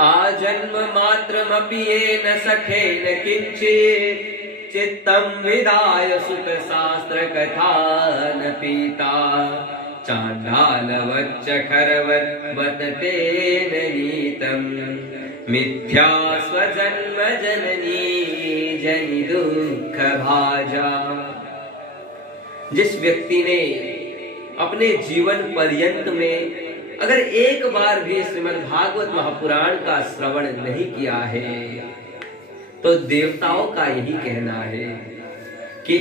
आजन्म मात्रमपि येन सखेन किंचित् चित्तं विदाय सुत शास्त्र कथान पीता चाण्डालवच्च खरवत् तेन नीतं मिथ्या स्वजन्म जननी जनि दुःख भाजा। जिस व्यक्ति ने अपने जीवन पर्यंत में अगर एक बार भी श्रीमद् भागवत महापुराण का श्रवण नहीं किया है तो देवताओं का यही कहना है कि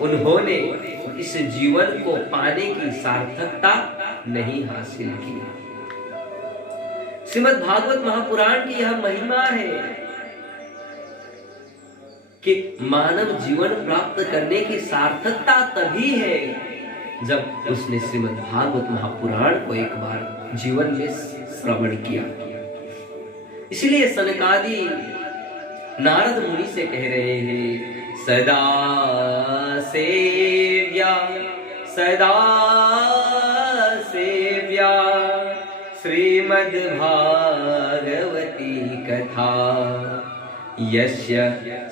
उन्होंने इस जीवन को पाने की सार्थकता नहीं हासिल की। श्रीमद् भागवत महापुराण की यह महिमा है कि मानव जीवन प्राप्त करने की सार्थकता तभी है जब उसने श्रीमद् भागवत महापुराण को एक बार जीवन में श्रवण किया। इसलिए सनकादि नारद मुनि से कह रहे हैं सदा सेव्या श्रीमद् भागवती कथा यस्य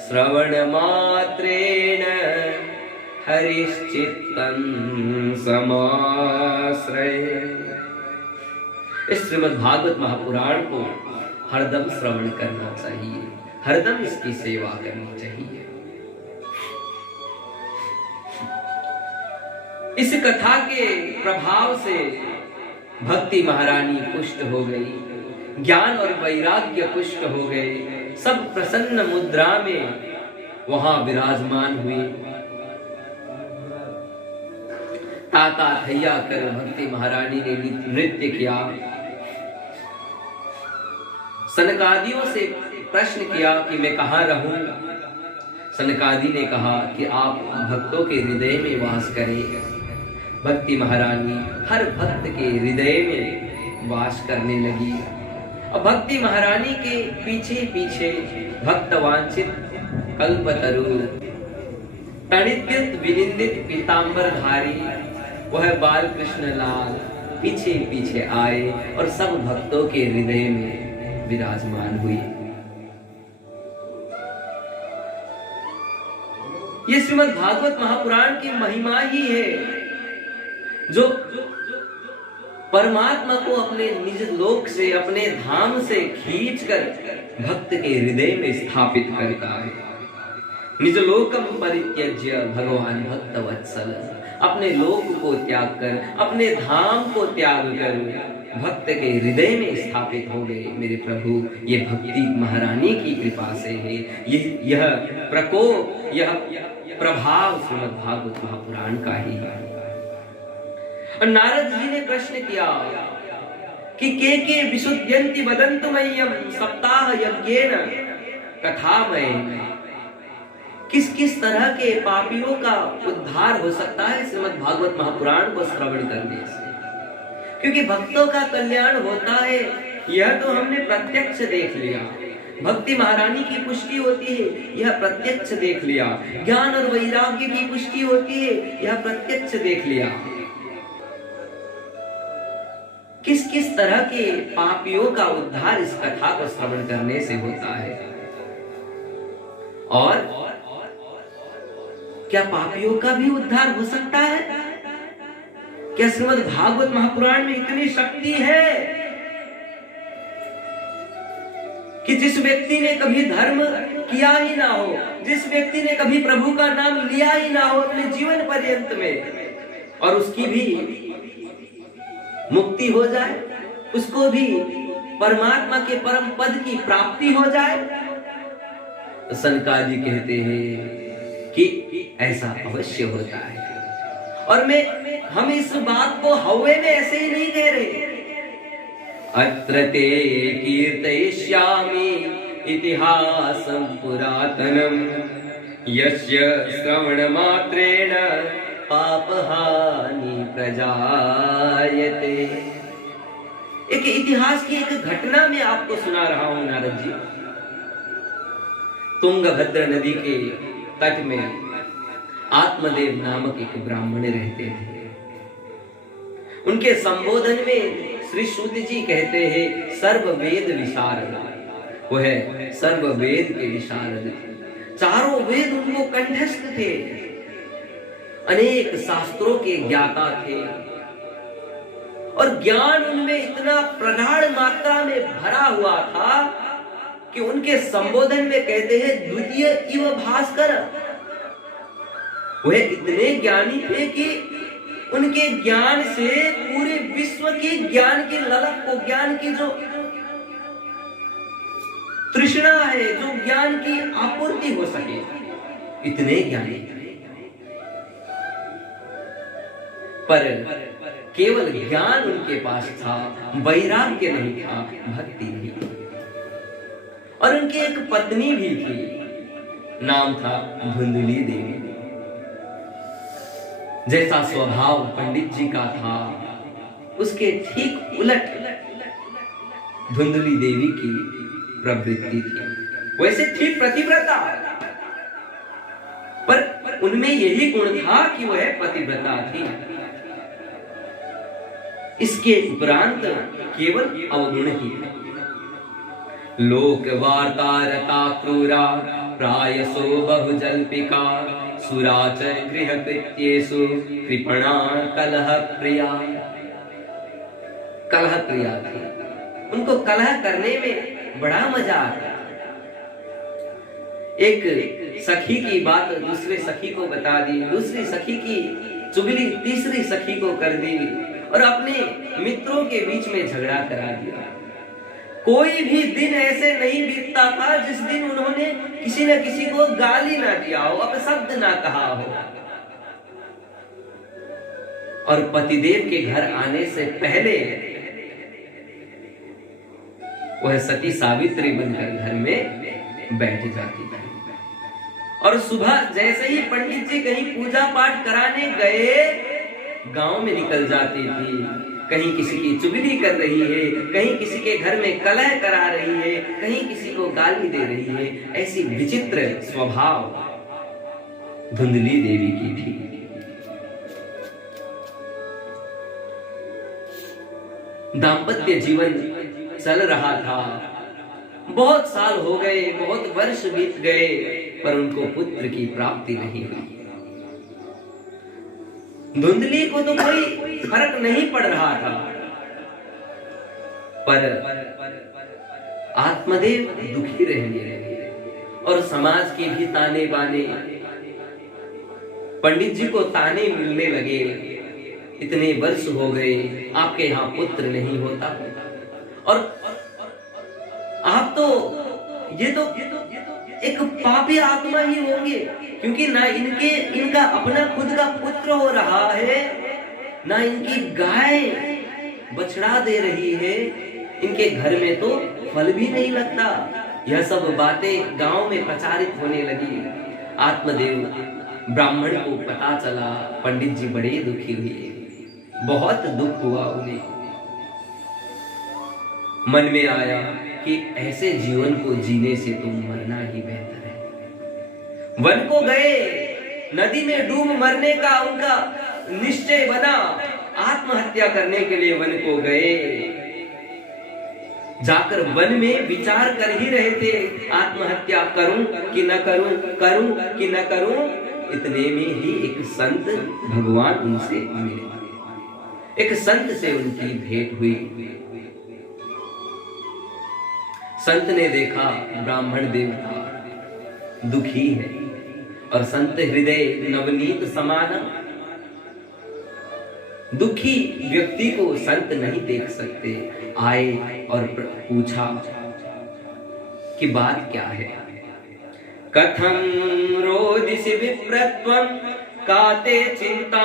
श्रवण मात्रेण हरिश्चित्तं समाश्रय। इस श्रीमद् भागवत महापुराण को हरदम श्रवण करना चाहिए, हरदम इसकी सेवा करनी चाहिए। इस कथा के प्रभाव से भक्ति महारानी पुष्ट हो गई, ज्ञान और वैराग्य पुष्ट हो गए, सब प्रसन्न मुद्रा में वहां विराजमान हुए। ताता थैया कर भक्ति महारानी ने नृत्य किया। सनकादियों से प्रश्न किया कि मैं कहाँ रहूं। सनकादि ने कहा कि आप भक्तों के हृदय में वास करें। भक्ति महारानी हर भक्त के हृदय में वास करने लगी। और भक्ति महारानी के पीछे पीछे भक्त वांछित कल्पतरु तणिद्युत विनिंदित पीतांबरधारी वह बाल कृष्ण लाल पीछे पीछे आए और सब भक्तों के हृदय में विराजमान हुई। ये श्रीमद् भागवत महापुराण की महिमा ही है जो परमात्मा को अपने निज लोक से, अपने धाम से खींचकर भक्त के हृदय में स्थापित करता है। निज लोकम परित्यज्य भगवान भक्त वत्सल, अपने लोक को त्याग कर, अपने धाम को त्याग कर भक्त के हृदय में स्थापित हो गए मेरे प्रभु। ये भक्ति महारानी की कृपा से है। यह प्रकोप, यह प्रभाव श्रीमद् भागवत महापुराण का ही है। और नारद जी ने प्रश्न किया कि के विशुद्ध्यन्ति वदन्तु मह्यं सप्ताह यज्ञेन कथामयेन। किस किस तरह के पापियों का उद्धार हो सकता है श्रीमद् भागवत महापुराण को श्रवण करने से, क्योंकि भक्तों का कल्याण होता है यह तो हमने प्रत्यक्ष देख लिया। भक्ति महारानी की पुष्टि होती है यह प्रत्यक्ष देख लिया। ज्ञान और वैराग्य की पुष्टि होती है यह प्रत्यक्ष देख लिया। किस किस तरह के पापियों का उद्धार इस कथा को श्रवण करने से होता है। और क्या पापियों का भी उद्धार हो सकता है? क्या श्रीमद् भागवत महापुराण में इतनी शक्ति है कि जिस व्यक्ति ने कभी धर्म किया ही ना हो, जिस व्यक्ति ने कभी प्रभु का नाम लिया ही ना हो अपने जीवन पर्यंत में, और उसकी भी मुक्ति हो जाए, उसको भी परमात्मा के परम पद की प्राप्ति हो जाए? तो सनकादि कहते हैं कि ऐसा अवश्य होता है। और हम इस बात को हवे में ऐसे ही नहीं कह रहे। अत्र ते कीर्तयिष्यामि इतिहासं पुरातनं यस्य श्रवणमात्रेण पापहानि प्रजायते। एक इतिहास की एक घटना मैं आपको सुना रहा हूं नारद जी। तुंगभद्र नदी के तट में आत्मदेव नामक एक ब्राह्मण रहते थे। उनके संबोधन में श्री सूत जी कहते हैं सर्व वेद विशारद, वो है सर्व वेद के विशारद। चारों वेद उनको कंठस्थ थे, अनेक शास्त्रों के ज्ञाता थे और ज्ञान उनमें इतना प्रगाढ़ मात्रा में भरा हुआ था कि उनके संबोधन में कहते हैं द्वितीय इव भास्कर। वह इतने ज्ञानी थे कि उनके ज्ञान से पूरे विश्व के ज्ञान की ललक को, ज्ञान की जो तृष्णा है, जो ज्ञान की आपूर्ति हो सके, इतने ज्ञानी। पर केवल ज्ञान उनके पास था, वैराग्य नहीं था, भक्ति नहीं थी। और उनकी एक पत्नी भी थी, नाम था धुंधली देवी। जैसा स्वभाव पंडित जी का था, उसके ठीक उलट धुंधली देवी की प्रवृत्ति थी। वैसे थी पतिव्रता, पर उनमें यही गुण था कि वह पतिव्रता थी। इसके उपरांत केवल अवगुण ही है। लोक वार्ता रता क्रूरा प्रायसो बहुजल्पिका सुराच गृह कृत्येषु कृपणा कलह प्रिया। कलह प्रिया थी, उनको कलह करने में बड़ा मजा आता। एक सखी की बात दूसरे सखी को बता दी, दूसरी सखी की चुगली तीसरी सखी को कर दी और अपने मित्रों के बीच में झगड़ा करा दिया। कोई भी दिन ऐसे नहीं बीतता था जिस दिन उन्होंने किसी न किसी को गाली ना दिया हो, अपशब्द ना कहा हो। और पतिदेव के घर आने से पहले वह सती सावित्री बनकर घर में बैठ जाती थी और सुबह जैसे ही पंडित जी कहीं पूजा पाठ कराने गए, गांव में निकल जाती थी। कहीं किसी की चुगली कर रही है, कहीं किसी के घर में कलह करा रही है, कहीं किसी को गाली दे रही है। ऐसी विचित्र स्वभाव धुंधली देवी की थी। दाम्पत्य जीवन चल रहा था, बहुत साल हो गए, बहुत वर्ष बीत गए, पर उनको पुत्र की प्राप्ति नहीं हुई। धुंधली को तो कोई फर्क नहीं पड़ रहा था, पर आत्मदेव दुखी रहने लगे और समाज के भी ताने बाने, पंडित जी को ताने मिलने लगे। इतने वर्ष हो गए, आपके यहाँ पुत्र नहीं होता और आप तो ये तो एक पापी आत्मा ही होंगे, क्योंकि ना इनका अपना खुद का पुत्र हो रहा है, ना इनकी गाय बछड़ा दे रही है, इनके घर में तो फल भी नहीं लगता। यह सब बातें गांव में प्रचारित होने लगी। आत्मदेव ब्राह्मण को पता चला, पंडित जी बड़े दुखी हुए, बहुत दुख हुआ उन्हें। मन में आया कि ऐसे जीवन को जीने से तो मरना ही बेहतर है। वन को गए, नदी में डूब मरने का उनका निश्चय बना। आत्महत्या करने के लिए वन को गए। जाकर वन में विचार कर ही रहे थे, आत्महत्या करूं कि न करूं, करूं कि न करूं। इतने में ही एक संत भगवान उनसे मिले। एक संत से उनकी भेंट हुई। संत ने देखा ब्राह्मण देवता दुखी है और संत हृदय नवनीत समाना। दुखी व्यक्ति को संत नहीं देख सकते। आए और पूछा कि बात क्या है। कथं रोदिसि विप्रत्वं काते चिंता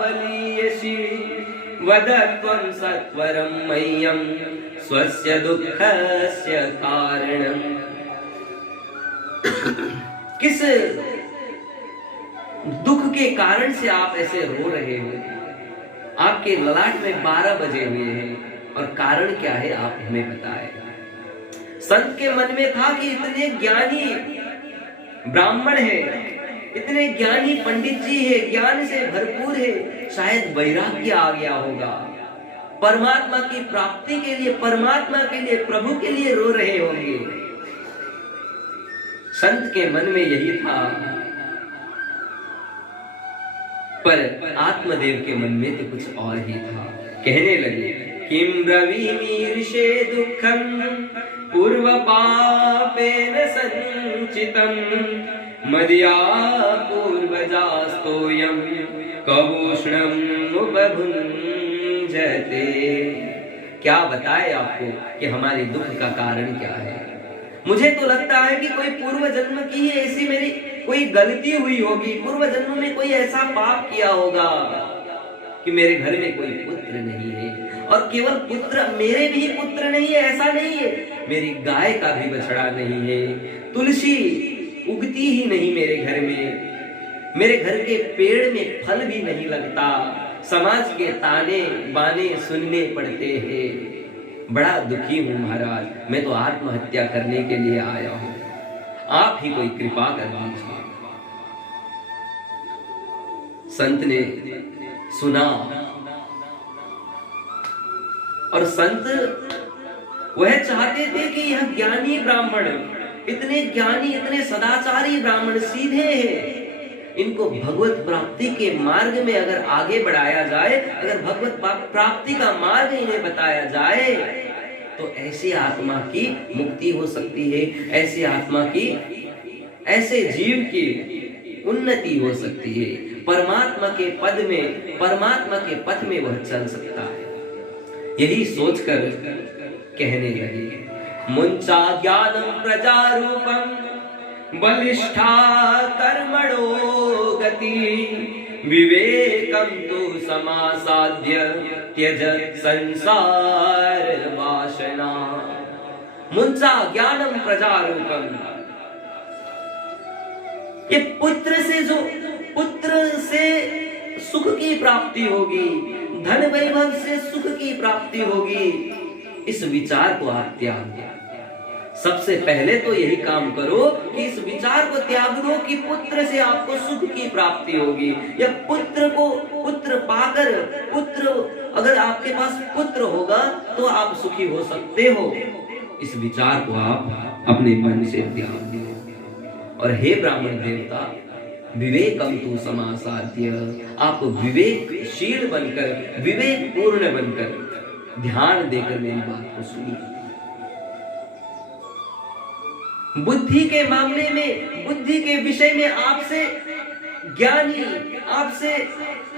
बलीयसि वदत्वं सत्वरं मह्यं स्वस्य दुःखस्य कारणम्। किस दुख के कारण से आप ऐसे रो रहे हो? आपके ललाट में 12 बजे हुए हैं और कारण क्या है आप हमें बताएं। संत के मन में था कि इतने ज्ञानी ब्राह्मण है, इतने ज्ञानी पंडित जी है, ज्ञान से भरपूर है, शायद वैराग्य आ गया होगा परमात्मा की प्राप्ति के लिए, परमात्मा के लिए, प्रभु के लिए रो रहे होंगे। संत के मन में यही था, पर आत्मदेव के मन में तो कुछ और ही था। कहने लगे, किम ब्रवीमीर्षे दुःखम पूर्व पापेन संचितम मदिया पूर्वजास्तोयम कवोष्णम उपभुञ्जते। क्या बताए आपको कि हमारे दुख का कारण क्या है। मुझे तो लगता है कि कोई पूर्व जन्म की ऐसी मेरी कोई गलती हुई होगी, पूर्व जन्म में कोई ऐसा पाप किया होगा कि मेरे घर में कोई पुत्र नहीं है। और केवल पुत्र, मेरे भी पुत्र नहीं है ऐसा नहीं है, मेरी गाय का भी बछड़ा नहीं है, तुलसी उगती ही नहीं मेरे घर में, मेरे घर के पेड़ में फल भी नहीं लगता, समाज के ताने बाने सुनने पड़ते हैं। बड़ा दुखी हूं महाराज, मैं तो आत्महत्या करने के लिए आया हूं, आप ही कोई कृपा कर दीजिए। संत ने सुना और संत वह चाहते थे कि यह ज्ञानी ब्राह्मण, इतने ज्ञानी, इतने सदाचारी ब्राह्मण सीधे हैं, इनको भगवत प्राप्ति के मार्ग में अगर आगे बढ़ाया जाए, अगर भगवत प्राप्ति का मार्ग इन्हें बताया जाए तो ऐसी आत्मा की मुक्ति हो सकती है, ऐसी आत्मा की, ऐसे जीव की उन्नति हो सकती है, परमात्मा के पद में, परमात्मा के पथ में वह चल सकता है। यही सोचकर कहने लगे, मुंचा ज्ञानम प्रजारूपम बलिष्ठा कर्मणो गति विवेकम तु समासाद्य त्यज संसार वासना। मुंचा ज्ञानम प्रजारूपम, ये पुत्र से, जो पुत्र से सुख की प्राप्ति होगी, धन वैभव से सुख की प्राप्ति होगी, इस विचार को आप त्याग दो। सबसे पहले तो यही काम करो कि इस विचार को त्याग दो कि पुत्र से आपको सुख की प्राप्ति होगी, या पुत्र को, पुत्र पाकर, पुत्र, अगर आपके पास पुत्र होगा तो आप सुखी हो सकते हो, इस विचार को आप अपने मन से त्याग दो। और हे ब्राह्मण देवता, विवेकम तु समासाद्य, आप विवेकशील बनकर, विवेक पूर्ण बनकर ध्यान देकर मेरी बात को सुनिए। बुद्धि के मामले में, बुद्धि के विषय में आपसे ज्ञानी, आपसे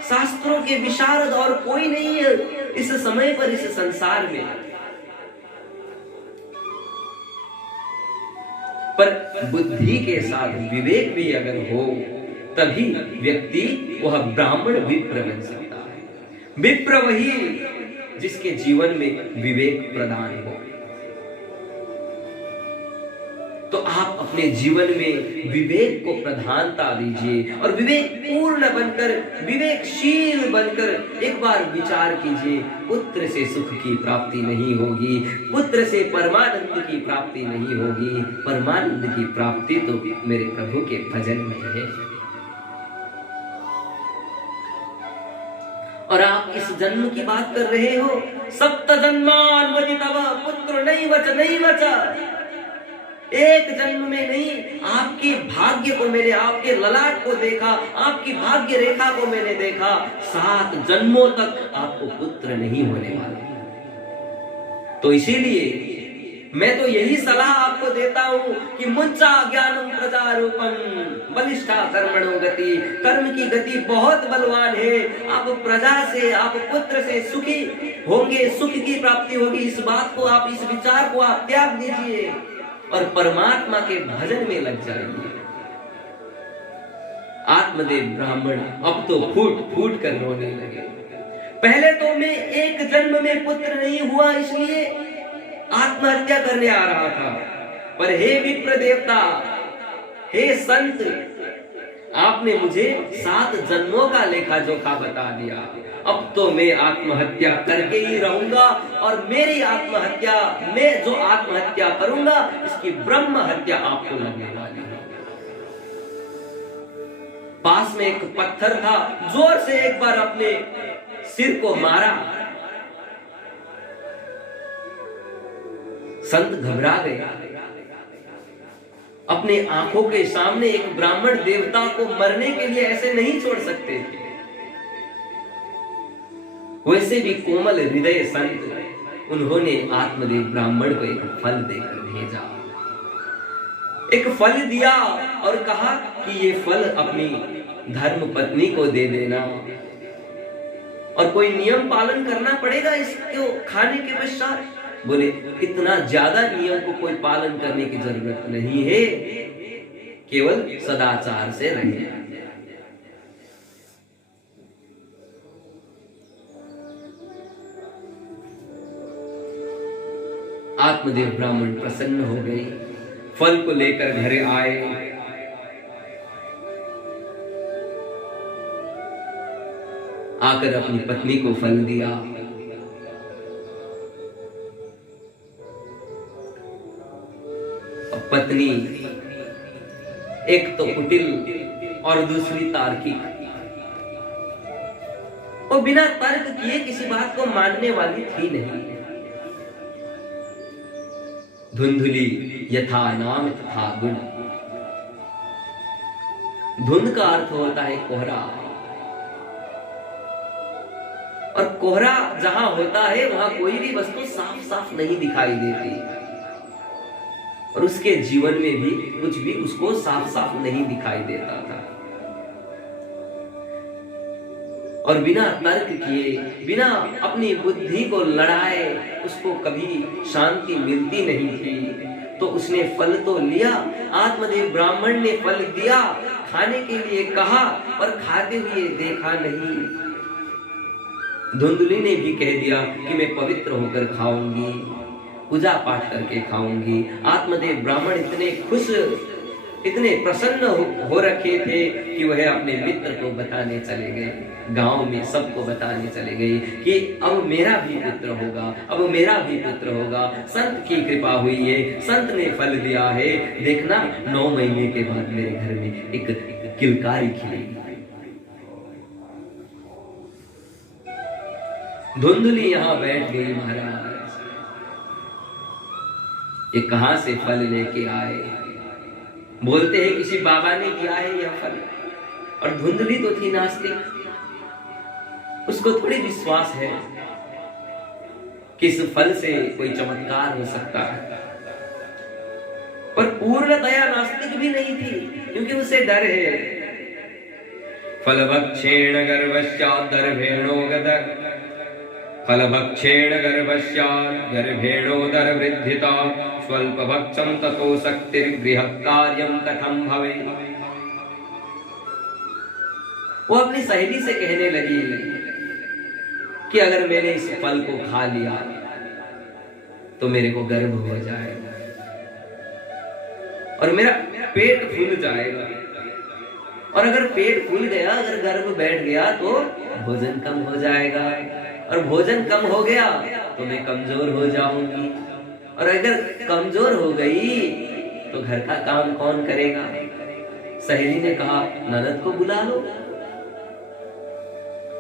शास्त्रों के विशारद और कोई नहीं है इस समय पर, इस संसार में। पर बुद्धि के साथ विवेक भी अगर हो तभी व्यक्ति वह ब्राह्मण विप्र बन सकता है। विप्र वही जिसके जीवन में विवेक प्रदान हो। तो आप अपने जीवन में विवेक को प्रधानता दीजिए और विवेक पूर्ण बनकर, विवेकशील बनकर एक बार विचार कीजिए, पुत्र से सुख की प्राप्ति नहीं होगी, पुत्र से परमानंद की प्राप्ति नहीं होगी, परमानंद की प्राप्ति तो मेरे प्रभु के भजन में है। और आप इस जन्म की बात कर रहे हो, सप्त जन्मान वजितव पुत्र नहीं वच, एक जन्म में नहीं, आपके भाग्य को मैंने, आपके ललाट को देखा, आपकी भाग्य रेखा को मैंने देखा, 7 जन्मों तक आपको पुत्र नहीं होने वाला। तो इसीलिए मैं तो यही सलाह आपको देता हूं कि मुंचा ज्ञानम प्रजारूपम बलिष्ठा कर्मणो गति, कर्म की गति बहुत बलवान है। आप प्रजा से, आप पुत्र से सुखी होंगे, सुख की प्राप्ति होगी, इस बात को आप, इस विचार को आप त्याग दीजिए और परमात्मा के भजन में लग जाएंगे। आत्मदेव ब्राह्मण अब तो फूट फूट कर रोने लगे। पहले तो मैं एक जन्म में पुत्र नहीं हुआ इसलिए आत्महत्या करने आ रहा था, पर हे विप्र देवता, हे संत, आपने मुझे 7 जन्मों का लेखा जोखा बता दिया। अब तो मैं आत्महत्या करके ही रहूंगा और मेरी आत्महत्या, मैं जो आत्महत्या करूंगा इसकी ब्रह्म हत्या आपको लगने वाली है। पास में एक पत्थर था, जोर से एक बार अपने सिर को मारा, संत घबरा गए। अपने आंखों के सामने एक ब्राह्मण देवता को मरने के लिए ऐसे नहीं छोड़ सकते थे। वैसे भी कोमल हृदय संत, उन्होंने आत्मदेव ब्राह्मण को एक फल देकर भेजा। एक फल दिया और कहा कि ये फल अपनी धर्म पत्नी को दे देना, और कोई नियम पालन करना पड़ेगा इसको खाने के पश्चात। बोले इतना ज्यादा नियम को कोई पालन करने की जरूरत नहीं है, केवल सदाचार से रहें। आत्मदेव ब्राह्मण प्रसन्न हो गए, फल को लेकर घर आए। आकर अपनी पत्नी को फल दिया। पत्नी एक तो कुटिल और दूसरी तार्किक, और बिना तर्क किए किसी बात को मानने वाली थी नहीं। धुंधुली यथा नाम तथा गुण। धुंध का अर्थ होता है कोहरा, और कोहरा जहां होता है वहां कोई भी वस्तु साफ साफ नहीं दिखाई देती, और उसके जीवन में भी कुछ भी उसको साफ साफ नहीं दिखाई देता था। और बिना तर्क किए, बिना अपनी बुद्धि को लड़ाए उसको कभी शांति मिलती नहीं थी। तो उसने फल तो लिया, आत्मदेव ब्राह्मण ने फल दिया, खाने के लिए कहा और खाते हुए देखा नहीं। धुंधली ने भी कह दिया कि मैं पवित्र होकर खाऊंगी, पूजा पाठ करके खाऊंगी। आत्मदेव ब्राह्मण इतने खुश, इतने प्रसन्न हो रखे थे कि वह अपने मित्र को बताने चले गए, गांव में सबको बताने चले गए कि अब मेरा भी पुत्र होगा, अब मेरा भी पुत्र होगा। संत की कृपा हुई है, संत ने फल दिया है, देखना 9 महीने के बाद मेरे घर में एक किलकारी खिलेगी। धुंधली यहां बैठ गई, महाराज ये कहां से फल लेके आए? बोलते हैं किसी बाबा ने दिया है यह फल, और धुंधली तो थी नास्तिक, उसको थोड़ी विश्वास है कि इस फल से कोई चमत्कार हो सकता है, पर पूर्णतया नास्तिक भी नहीं थी, क्योंकि उसे डर है। फलभक्षेण गर्भस्यात् गर्भेणोगत, फलभक्षेण गर्भस्यात् गर्भेणोदरवृद्धिता, स्वल्पभक्षं ततो शक्तिर्गृहकार्यं कथं भवेत्। वो अपनी सहेली से कहने लगी कि अगर मैंने इस फल को खा लिया तो मेरे को गर्भ हो जाएगा और मेरा पेट फूल जाएगा, और अगर पेट फूल गया, अगर गर्भ बैठ गया तो भोजन कम हो जाएगा, और भोजन कम हो गया तो मैं कमजोर हो जाऊंगी, और अगर कमजोर हो गई तो घर का काम कौन करेगा? सहेली ने कहा ननद को बुला लो,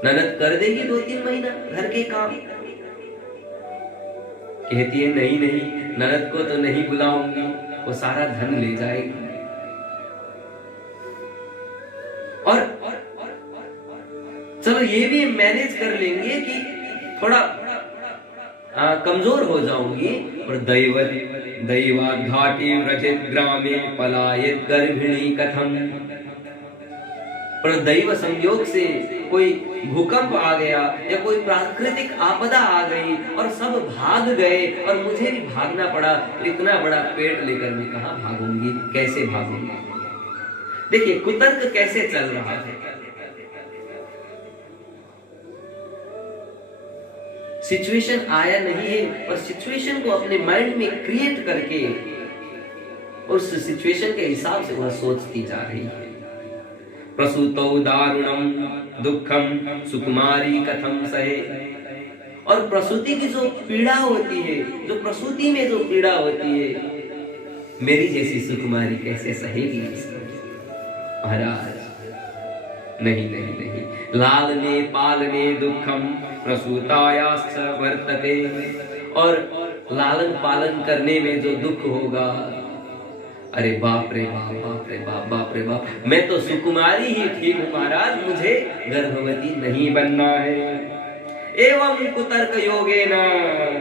ननद कर देगी 2-3 महीना घर के काम। कहती है नहीं नहीं, ननद को तो नहीं बुलाऊंगी, वो सारा धन ले जाएगी। और चलो ये भी मैनेज कर लेंगे कि थोड़ा कमजोर हो जाऊंगी, और दैवाघाटी व्रजित ग्रामे पलायित गर्भिणी कथम। पर दैव संयोग से कोई भूकंप आ गया या कोई प्राकृतिक आपदा आ गई और सब भाग गए और मुझे भी भागना पड़ा, इतना बड़ा पेट लेकर मैं कहां भागूंगी, कैसे भागूंगी? देखिए कुतर्क कैसे चल रहा है। सिचुएशन आया नहीं है, और सिचुएशन को अपने माइंड में क्रिएट करके उस सिचुएशन के हिसाब से वह सोचती जा रही है। प्रसूतौ दारुणम दुखम सुकुमारी कथम सहे। और प्रसूति की जो पीड़ा होती है, जो प्रसूति में जो पीड़ा होती है, मेरी जैसी सुकुमारी कैसे सहेगी इसको? महाराज नहीं नहीं नहीं, लालने पालने दुखम प्रसूतायाश्च वर्तते। और लालन पालन करने में जो दुख होगा, अरे बाप रे बाप, बाप रे बाप, बाप रे बाप, मैं तो सुकुमारी ही ठीक हूं महाराज, मुझे गर्भवती नहीं बनना है। एवं कुतर्क योगेन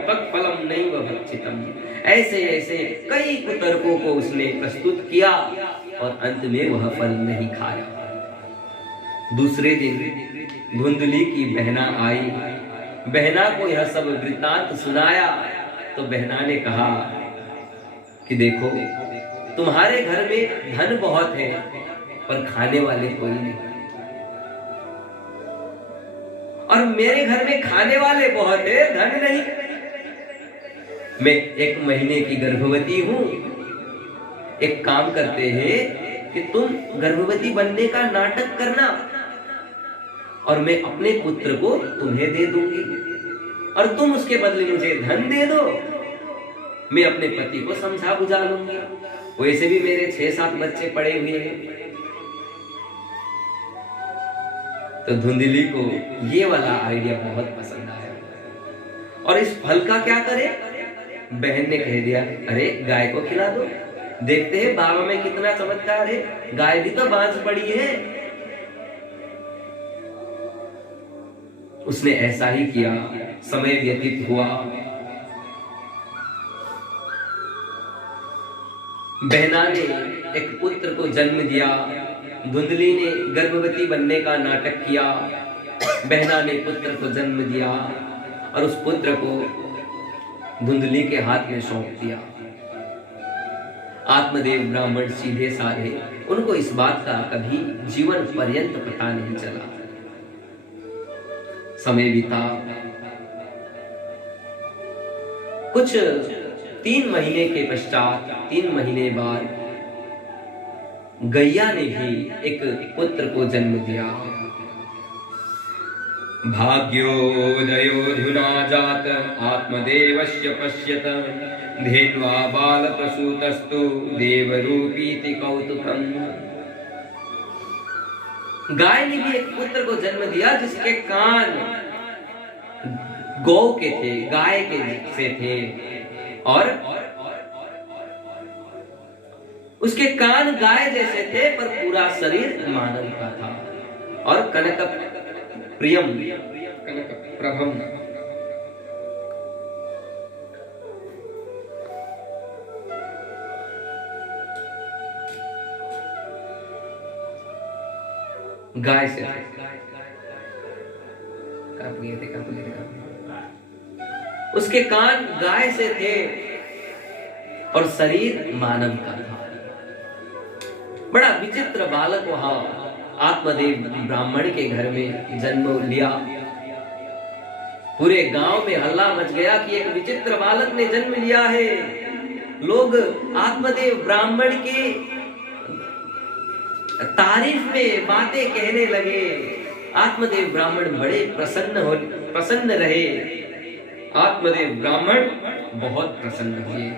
तत्फलम नैव भक्षितम्। ऐसे ऐसे कई कुतर्कों को उसने प्रस्तुत किया और अंत में वह फल नहीं खाया। दूसरे दिन धुंधली की बहना आई, बहना को यह सब वृत्तांत सुनाया तो बहना ने कहा कि देखो, तुम्हारे घर में धन बहुत है पर खाने वाले कोई नहीं, और मेरे घर में खाने वाले बहुत है, धन नहीं। मैं 1 महीने की गर्भवती हूं। एक काम करते हैं कि तुम गर्भवती बनने का नाटक करना और मैं अपने पुत्र को तुम्हें दे दूंगी और तुम उसके बदले मुझे धन दे दो। मैं अपने पति को समझा बुझा लूंगी, वैसे भी मेरे 6-7 बच्चे पड़े हुए हैं। तो धुंधली को ये वाला आइडिया बहुत पसंद आया और इस फल का क्या करे? बहन ने कह दिया, अरे गाय को खिला दो, देखते हैं बाबा में कितना चमत्कार है, गाय भी तो बांझ पड़ी है। उसने ऐसा ही किया। समय व्यतीत हुआ, बहना ने एक पुत्र को जन्म दिया। धुंधली ने गर्भवती बनने का नाटक किया, बहना ने पुत्र को जन्म दिया और उस पुत्र को धुंधली के हाथ में सौंप दिया। आत्मदेव ब्राह्मण सीधे साधे, उनको इस बात का कभी जीवन पर्यंत पता नहीं चला। समय बीता, कुछ 3 महीने के पश्चात, 3 महीने बाद गैया ने भी एक पुत्र को जन्म दिया। भाग्योदयोऽधुना जात आत्मदेवस्य पश्यत धेन्वा बालप्रसूतस्तु देवरूपीति कौतुकम्। गाय ने भी एक पुत्र को जन्म दिया जिसके कान गौ के थे, गाय के से थे और उसके कान गाय जैसे थे पर पूरा शरीर मानव का था और कनक प्रियम, कनक प्रभम। गाय से उसके कान गाय से थे और शरीर मानव का था। बड़ा विचित्र बालक वहां आत्मदेव ब्राह्मण के घर में जन्म लिया। पूरे गांव में हल्ला मच गया कि एक विचित्र बालक ने जन्म लिया है। लोग आत्मदेव ब्राह्मण के तारीफ में बातें कहने लगे। आत्मदेव ब्राह्मण बड़े प्रसन्न रहे। आत्मदेव ब्राह्मण बहुत प्रसन्न हुए।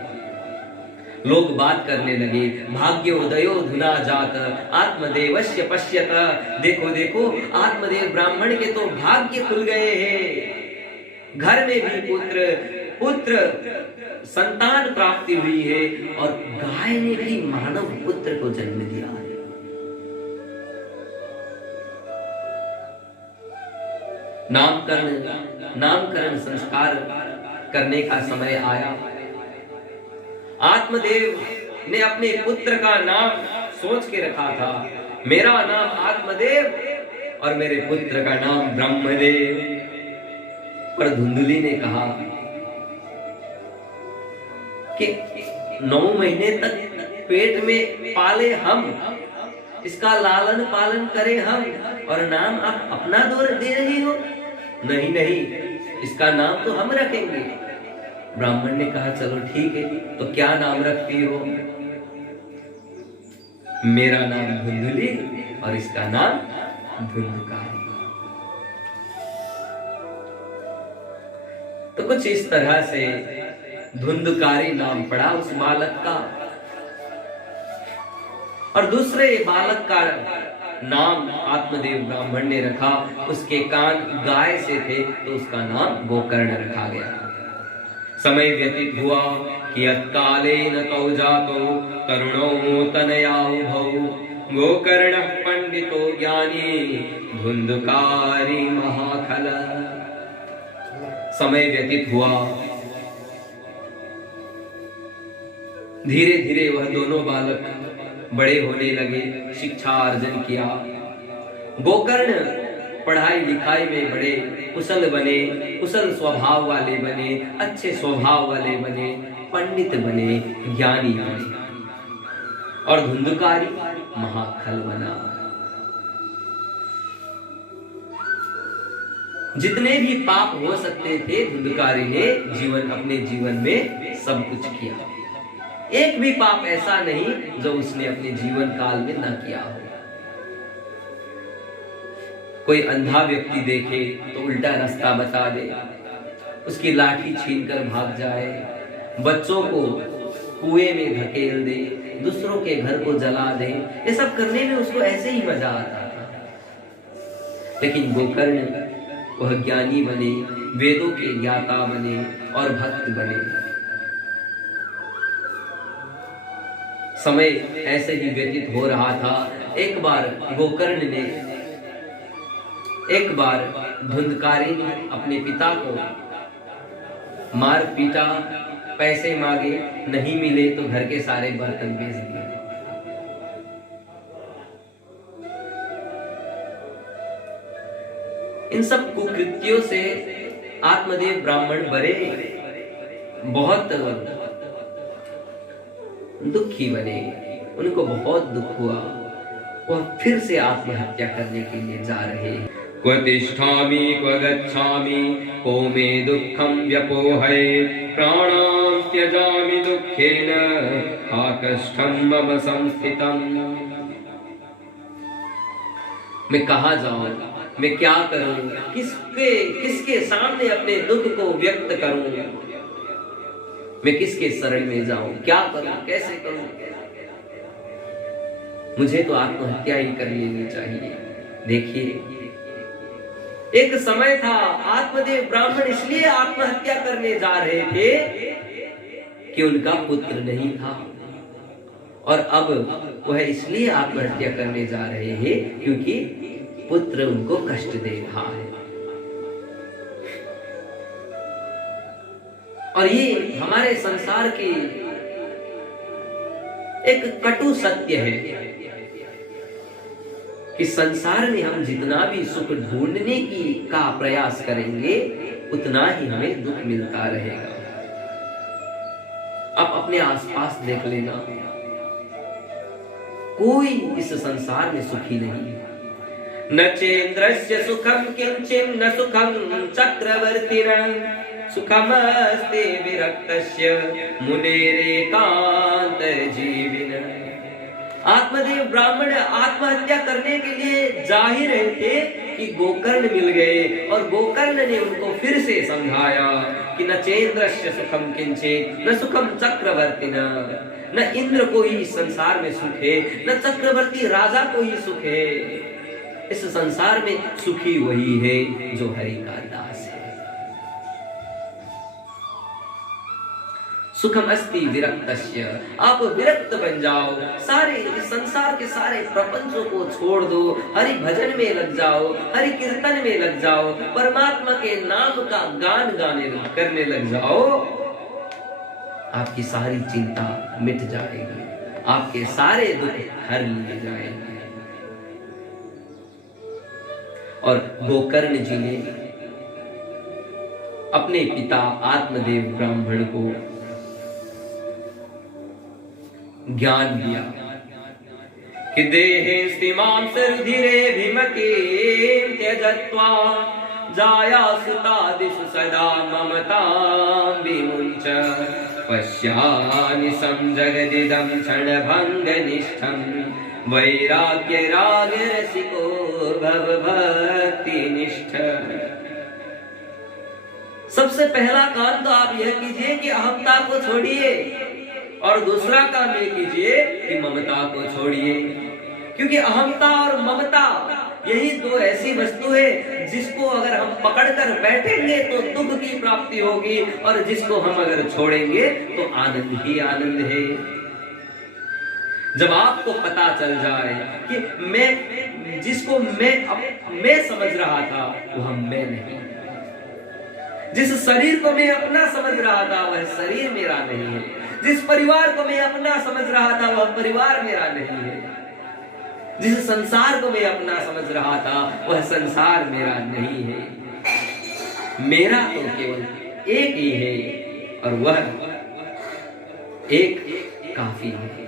लोग बात करने लगे, भाग्योदयो धुना जात आत्मदेवस्य पश्यत। देखो देखो, आत्मदेव ब्राह्मण के तो भाग्य खुल गए हैं। घर में भी पुत्र संतान प्राप्ति हुई है और गाय ने भी मानव पुत्र को जन्म दिया है। नामकरण संस्कार करने का समय आया। आत्मदेव ने अपने पुत्र का नाम सोच के रखा था, मेरा नाम आत्मदेव और मेरे पुत्र का नाम ब्रह्मदेव। पर धुंधली ने कहा कि 9 महीने तक पेट में पाले हम, इसका लालन पालन करें हम, और नाम आप अपना दे रही हो। नहीं नहीं, इसका नाम तो हम रखेंगे। ब्राह्मण ने कहा चलो ठीक है, तो क्या नाम रखती हो? मेरा नाम धुंधली और इसका नाम धुंधकारी। तो कुछ इस तरह से धुंधकारी नाम पड़ा उस बालक का। और दूसरे बालक का नाम आत्मदेव ब्राह्मण ने रखा। उसके कान गाय से थे तो उसका नाम गोकर्ण रखा गया। समय व्यतीत हुआ कियत्कालेन तौ जातो तरुणो तनयाउभौ गोकर्णः पंडितो ज्ञानी धुंधुकारी महाखल। समय व्यतीत हुआ, धीरे धीरे वह दोनों बालक बड़े होने लगे, शिक्षा अर्जन किया। गोकर्ण पढ़ाई लिखाई में बड़े कुशल बने, कुशल स्वभाव वाले बने, अच्छे स्वभाव वाले बने, पंडित बने, ज्ञानी बने। और धुंधुकारी महाखल बना। जितने भी पाप हो सकते थे धुंधुकारी ने अपने जीवन में सब कुछ किया। एक भी पाप ऐसा नहीं जो उसने अपने जीवन काल में न किया हो। कोई अंधा व्यक्ति देखे तो उल्टा रास्ता बता दे, उसकी लाठी छीनकर भाग जाए, बच्चों को कुएं में धकेल दे, दूसरों के घर को जला दे, ये सब करने में उसको ऐसे ही मजा आता था। लेकिन गोकर्ण वह ज्ञानी बने, वेदों के ज्ञाता बने और भक्त बने। समय ऐसे ही व्यतीत हो रहा था। एक बार गोकर्ण ने, एक बार धुंधकारी ने अपने पिता को मार पीटा, पैसे मांगे, नहीं मिले तो घर के सारे बर्तन बेच दिए। इन सब कुकृत्यों से आत्मदेव ब्राह्मण बड़े बहुत दुखी बने, उनको बहुत दुख हुआ। वह फिर से आत्महत्या करने के लिए जा रहे हैं। क्व तिष्ठामि क्व गच्छामि को मे दुःखं व्यपोहै प्राणां त्यजामि दुःखेन हा कष्टं मम संस्थितम्। मैं कहाँ जाऊं, मैं क्या करूं, किसके सामने अपने दुख को व्यक्त करूं, मैं किसके शरण में जाऊं, क्या करूं, कैसे करूं। मुझे तो आत्महत्या ही कर लेनी चाहिए। देखिए, एक समय था आत्मदेव ब्राह्मण इसलिए आत्महत्या करने जा रहे थे कि उनका पुत्र नहीं था, और अब वह इसलिए आत्महत्या करने जा रहे हैं क्योंकि पुत्र उनको कष्ट दे रहा है। और ये हमारे संसार की एक कटु सत्य है कि संसार में हम जितना भी सुख ढूंढने का प्रयास करेंगे उतना ही हमें दुख मिलता रहेगा। आप अपने आसपास देख लेना, कोई इस संसार में सुखी नहीं है। न चेन्द्रस्य सुखम किंचिन न सुखम चक्रवर्तिना सुखमस्ते विरक्तस्य मुनेरेकांत जीविना। आत्मदेव ब्राह्मण आत्महत्या करने के लिए जा ही रहे थे कि गोकर्ण मिल गए, और गोकर्ण ने उनको फिर से समझाया कि न चेन्द्रस्य सुखम किंचित न सुखम चक्रवर्तिना। न इंद्र को ही संसार में सुख है, न चक्रवर्ती राजा को ही सुख है। इस संसार में सुखी वही है जो हरि का दास है। सुखम अस्ति विरक्तस्य, आप विरक्त बन जाओ, सारे इस संसार के सारे प्रपंचों को छोड़ दो, हरि भजन में लग जाओ, हरि कीर्तन में लग जाओ, परमात्मा के नाम का गान करने लग जाओ, आपकी सारी चिंता मिट जाएगी, आपके सारे दुख हर लिए जाएंगे। और गोकर्ण जी ने अपने पिता आत्मदेव ब्राह्मण को ज्ञान दिया कि देहे स्तिमां सर्धिरे भीमके त्यजत्वा जाया सुतादिषु सदा ममतां विमुञ्च पश्यामि संजगदिदं क्षणभङ्गनिष्ठं वैराग्य राग रसिको भव भक्ति निष्ठ। सबसे पहला काम तो आप यह कीजिए कि अहंता को छोड़िए, और दूसरा काम ये कीजिए कि ममता को छोड़िए, क्योंकि अहंता और ममता यही दो ऐसी वस्तु है जिसको अगर हम पकड़कर बैठेंगे तो दुख की प्राप्ति होगी, और जिसको हम अगर छोड़ेंगे तो आनंद ही आनंद है। जब आपको पता चल जाए कि मैं जिसको मैं समझ रहा था वह मैं नहीं, जिस शरीर को मैं अपना समझ रहा था वह शरीर मेरा नहीं है, जिस परिवार को मैं अपना समझ रहा था वह परिवार मेरा नहीं है, जिस संसार को मैं अपना समझ रहा था वह संसार मेरा नहीं है। मेरा तो केवल एक ही है और वह एक काफी है।